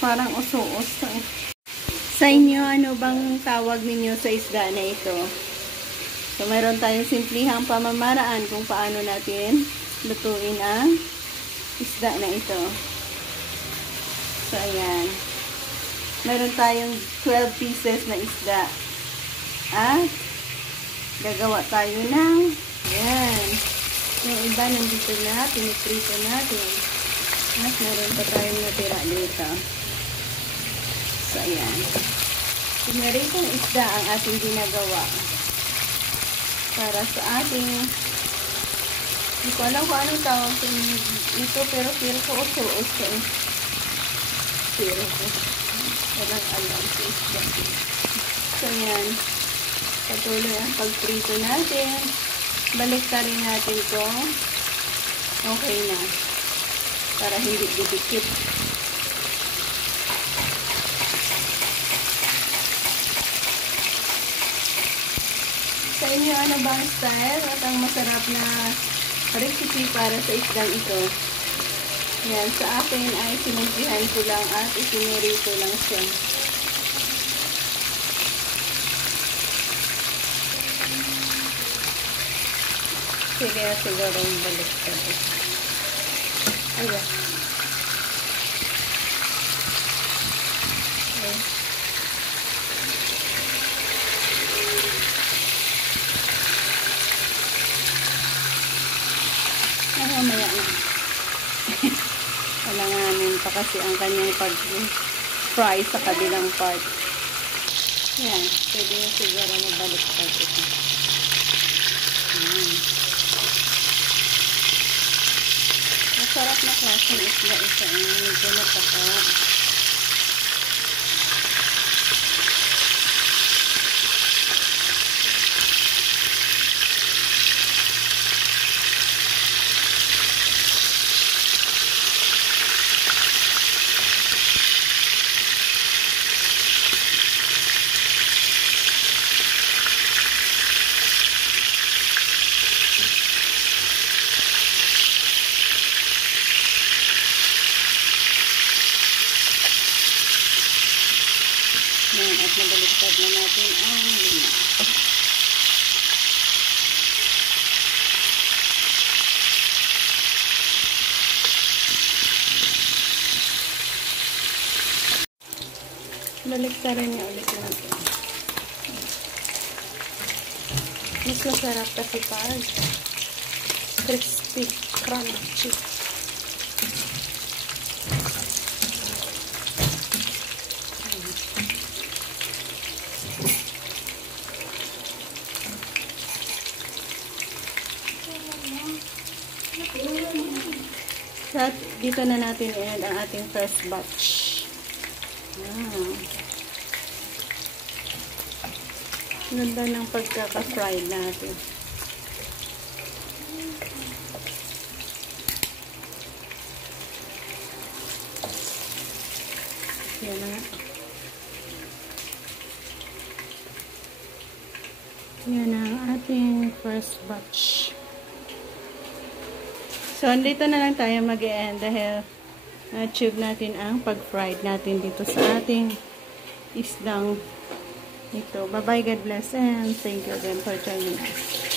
Parang uso-uso. Sa inyo, ano bang tawag ninyo sa isda na ito? So, mayroon tayong simplihang pamamaraan kung paano natin lutuin ang isda na ito. So, ayan. Mayroon tayong 12 pieces na isda. At, gagawa tayo ng, ayan. Yung iba nandito na, piniprito natin. At, meron pa tayong natira dito. So, ayan. Pinaritong isda ang ating ginagawa. Para sa ating, hindi ko alam kung anong tawag ito, pero feel ko uso-uso. Feel ko. Walang alam sa isda. So, ayan. Patuloy ang pagprito natin. Balik na rin natin kung okay na. Para hindi didikit. Sa inyo, ano ba ang style at ang masarap na recipe para sa isdang ito? Yan, sa akin ay sinumpihan ko lang at isinurito lang siya. Sige, siguro balik ka. Ayan. Okay. Mamaya na. Kalanganin pa kasi ang kanyang pag-fry sa kabilang part. Yan. Pwede na siguro mabalik pa ito. Masarap na klaseng isla ito. Medyo mataka. Yan, at nabaliktad na natin ang lima. Baliktaran niya ulit natin. Mas masarap kasi pag crispy, crunchy. At dito na natin i-add ang ating first batch. Ganda ng pagkaka-fry natin. Yan na. Yan ang ating first batch. So, dito na lang tayo mag-e-end dahil na-achieve natin ang pag-fried natin dito sa ating isdang ito. Bye-bye, God bless, and thank you again for joining us.